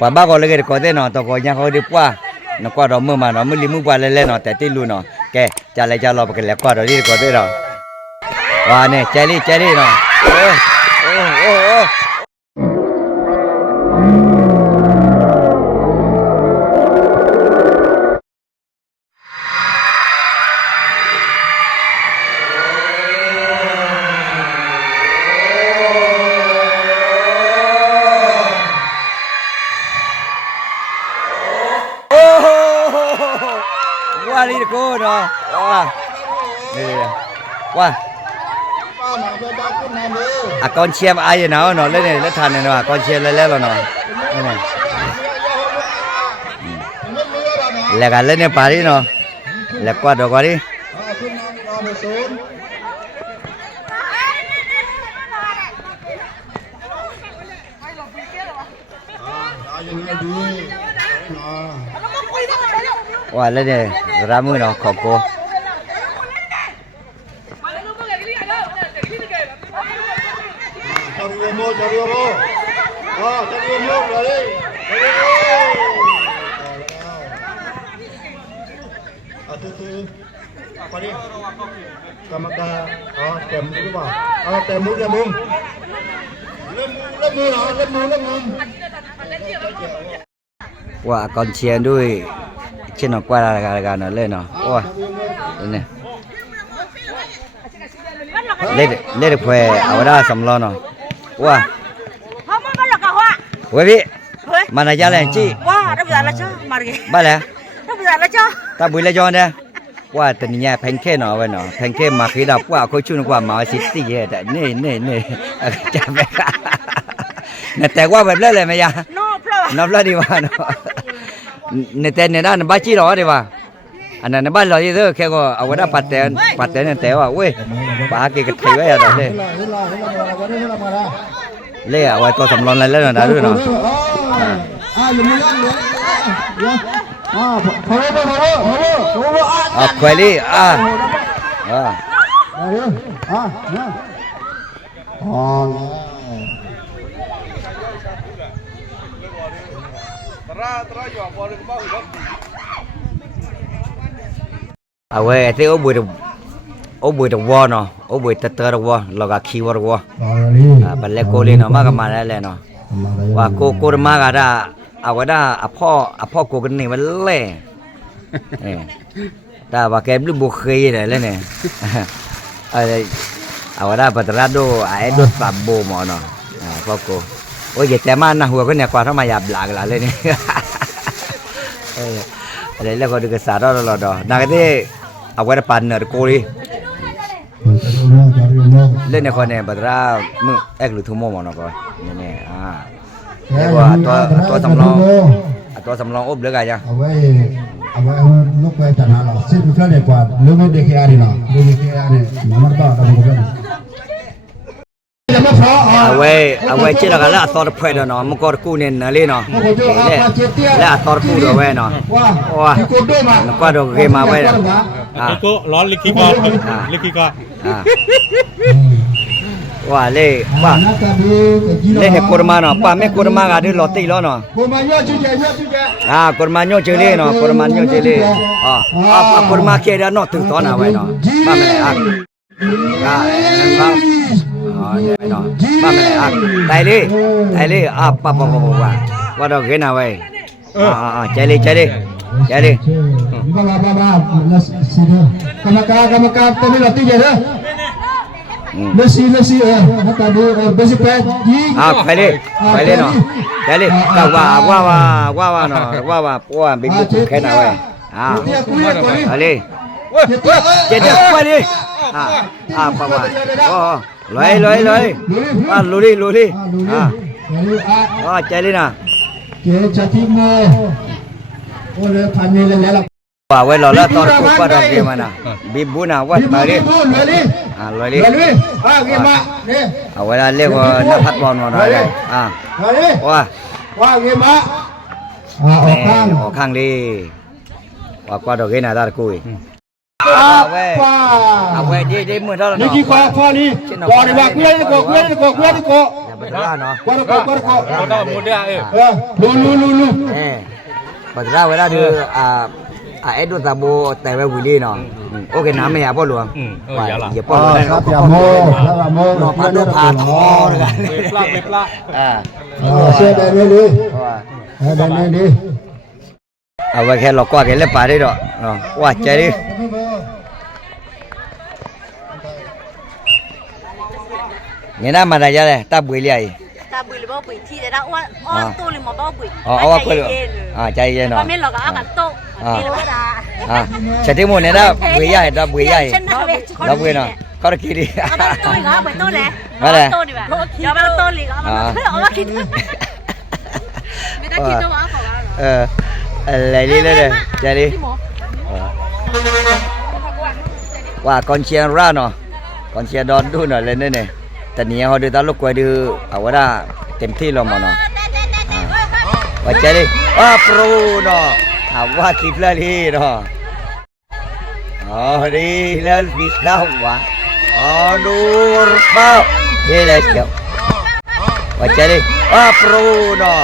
pa ba ko le ke ko te no to ko nya ko di pwa no ko do mu ma no mu li mu pwa le le no te ti lu no ke cha le cha lo pa ke le ko do di ko te do wa ne chali no oh qua đi cô rồi qua à con xem ai vậy nào nó lên này lên thằng này nó con xem lên rồi nó này là cả lên này bà đi nó là qua đồ qua đi qua lên này ra mưa nó khó cô qua con chiên đuôi trên nó qua là nó lên nó ôi này lên được về ở đó sầm lo nó wow quý vị mà này ra này chị wow nó bây giờ là cho mà kì ba lẽ nó bây giờ là cho ta bùi là cho nè qua tình nhà phèn kê nó vậy nó phèn kê mà khi đọc qua khối chun qua mà xịt xịt vậy tại nè chả phải nèแต่ว่าแบบเลยไหมยะนอบละดีว่าเนาะในแต่ในด้านบ้านจีรอดีว่าอันนั้นบ้านเราเยอะแค่ก็เอาไว้ได้ปัดแต่เนี่ยแต่ว่าเว้ยปาเกกไทยไว้อะไรเลยเอาไว้ตัวสำรองอะไรแล้วนะด้วยเนาะควายลี่เอาไว้ที่โอ้บุยตะวอเนาะโอ้บุยตะเตอร์วอแล้วก็คีวอร์วอบัดเล็กโกลีเนาะมาก็มาแล้วแหละเนาะว่าโกมาก็ได้เอาไว้ได้อพ่อโกกันนี่มันแล่แต่ว่าแกบ่บ่เคยได้แล้วเนี่ยเอาไว้ได้ปัตราโดไอ้ดดปรับโบหมอเนาะพ่อโกโอ้ยแต่มานะหัวก็เนี่ยกว่าถ้ามาหยับหลากละเลยนี่อะไรแล้วก็ดูกระสาดรอดๆนักที่เอาไว้ปันเนอร์โกลีเล่นในคนเนี่ยบัตรามึงเอ็กหรือทุ่มหมอเนาะก็นี่แล้วก็ตัวสำรองอบเหลือไงจังเอาไว้ลูกไปตนาเราสิบเท่าเด็กกว่าลูกเด็กอะไรเนาะลูกเด็กอะไรน้ำมันต่อกันหมดเลยเอาไว้เจรกันแล้วตอร์เพดเนาะมันก็กู้เน้นนะเลยเนาะแล้วตอร์พูดเอาไว้เนาะว้าแล้วก็ดูเกมมาไว้เนาะก็ร้อนลิกิกว่าเล่ว่าเล่เนี่ยกุรมาเนาะป้าแม่กุรมาก็ได้ลอติแล้วเนาะกุรมาโยชื่อกุรมาโยชื่อเล่เนาะกุรมาโยชื่อเล่กุรมาเคดาเนาะถึงตอนเอาไว้เนาะป้าแม่ป้าเนาะป้าแม่ไตเลยป้าว่าดอกเกนาไว้ใจเลยบ้าสิเด้อกรรมการตัวนี้ลอติเด้อNasi tadi besi pet Pele no Pele ka wa no wa puan bibu kena we Ali Jadi kwali apa wa loi luli cari na Chatimo Oleh panel lelak Wah, we lola tor ku pada gimana? Bibu na wat mari. Loli. Gimana? Awala le ko napat bon no na. Wah. Gimana? Okang di. Wa kwa do gena dar ku. Awe di mu dal no. Niki kwa ni. Kwa ni wa ku ko. บัตราเนาะ Guarda, guarda. Kota muda Lu. บัตราเวลาดูเอ็ดดูตาโบแต่ว่าวิลลี่เนาะโอเคน้ำไม่หาพ่อหลวงอย่าพ่อหลวง Amor. รอพาดูพาทอเลยกัน Beplak Saya dah ni. Dah ni. เอาไว้แค่เราก็แค่เล่นปลาได้ดอกเนาะว่าใจดิเนี่ยน่ามาได้ยังไงตาบุยเลย ตาบุยหรือว่าบุยที่แต่ละอ้วนตู้หรือหมอบ้าบุย อ๋อเอาว่าเพื่อนใจเย็นเนาะ ก็ไม่หรอกอากันโต๊ะนี่เลยว่าดา ใช่ที่หมดเนี่ยนะบุยใหญ่ตาบุยใหญ่เราบุยเนาะก็ตะกี้ดิ เอาไปตู้อีกเอาไปตู้เลยตู้ดีกว่าเดี๋ยวไปตู้อีกเอามาคิดไม่ได้คิดตัวเอาอะไรนี่เลยใจดิว่าก่อนเชียร์ร้านเนาะก่อนเชียร์ดอนดูหน่อยเลยเนี่ยแต่เนี่ยเขาดูตาลูกกวยดูเอาว่าเต็มที่ลงมาเนาะว่าใจดิโปรเนาะว่าคลิปแล้วดีเนาะดีแล้วบิดแล้ววะดูเปล่านี่เลยเกี่ยวว่าใจดิโปรเนาะ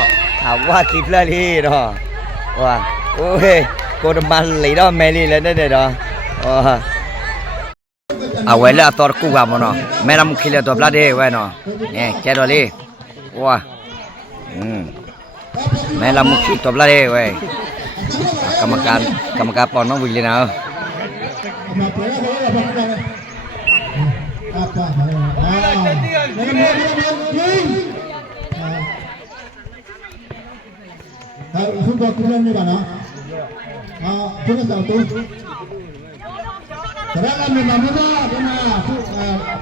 ว่าคลิปแล้วดีเนาะว่าโอ้ยโกดมันเลยเนาะแมลี่เลยเนี่ยเนาะเอาไว้แล้วตอกูกับมันเนาะแม่ลำคิเลตัวปลาเด้ไว้เนาะเนี่ยแกดอลี่ว้าแม่ลำคิตัวปลาเด้ไว้กรรมการปอนน้องวิลเลยนะSudah kuliah ni mana? Punya satu. Kerana memang muda, kena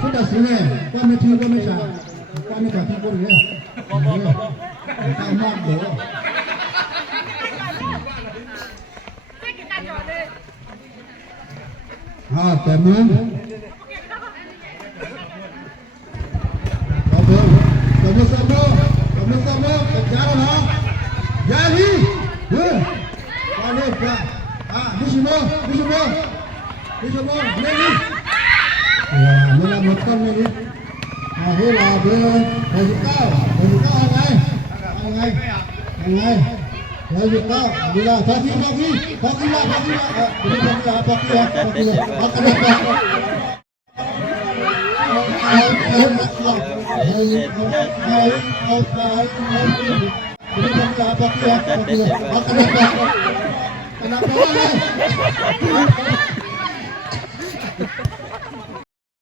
sudah sini. Kami cuba macam, kami tak cuba ni. Amat tu. Temen. Kamu sama, kerja lah. Jadi, balik dah. Di semua, ni. Mana makan ni? Hela dia, rezeki angai. Rezeki, bila pagi.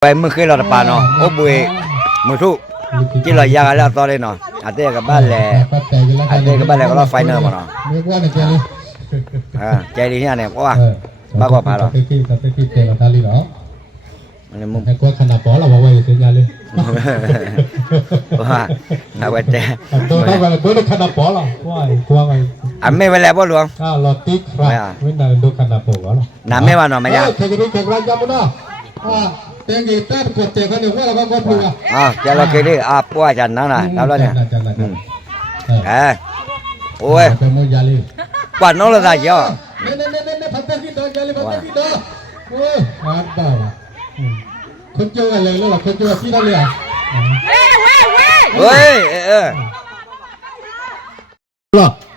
ไปเมื่อคืนเราปาเนาะโอ้บุยมือทุกที่เรายาแล้วตอนนี้เนาะอาเต้กับบ้านแหล่ก็เราไฟเนอร์มาเนาะใจดีเนี่ยว่าบ้ากว่าพาเรามันมึง Aku kena bola bawa itu nyali. ว่าเอาไว้แต่ Tu kalau kena bola, wah, kuang ai. ไม่เวลาบ่หลวง Lotik lah. Wina tu kena bola. น้ำไม่ว่าเนาะแม่ยา Jadi kerja mana? Tinggi ter kote kan ni wala kan pula. จะเราเคยได้ปัวจันนั่นน่ะแล้วเนี่ยโอ้ย Kamu jali. กว่าน้องเราได้เยอะ Nenek patah kita jali patah kita. Ada. Kunciอะไรเลยkunciที่นั่นเลยเฮ้ย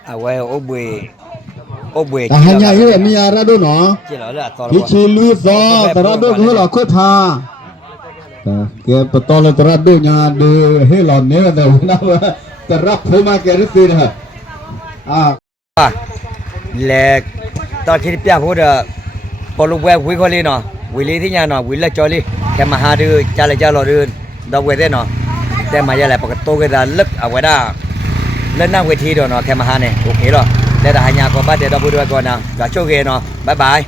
เอาไว้โอ้บุย hanya ini miara do no ที่เราเลือกตอน Kicilu so terado hela kota. Ke petol terado nya de hela ne da na terap phoma ke risi dah. แหลกตอนที่เปียพูดปลุกแวกวิคอลีเนาะวิลีที่ญาเนาะวิลจอลีแค่มาหาดูจาเลยจาลอดูดอกเวเดเนาะแต่มาอย่าแหละปกติก็ได้ลึกเอาไว้ได้เล่นหน้าเวทีเนาะแค่มาหาเนี่ยโอเคหรอแต่ถ้าหายาก็บ้านเดี๋ยวเราพูดด้วยก่อนนะก็โชคดีเนาะบ๊ายบาย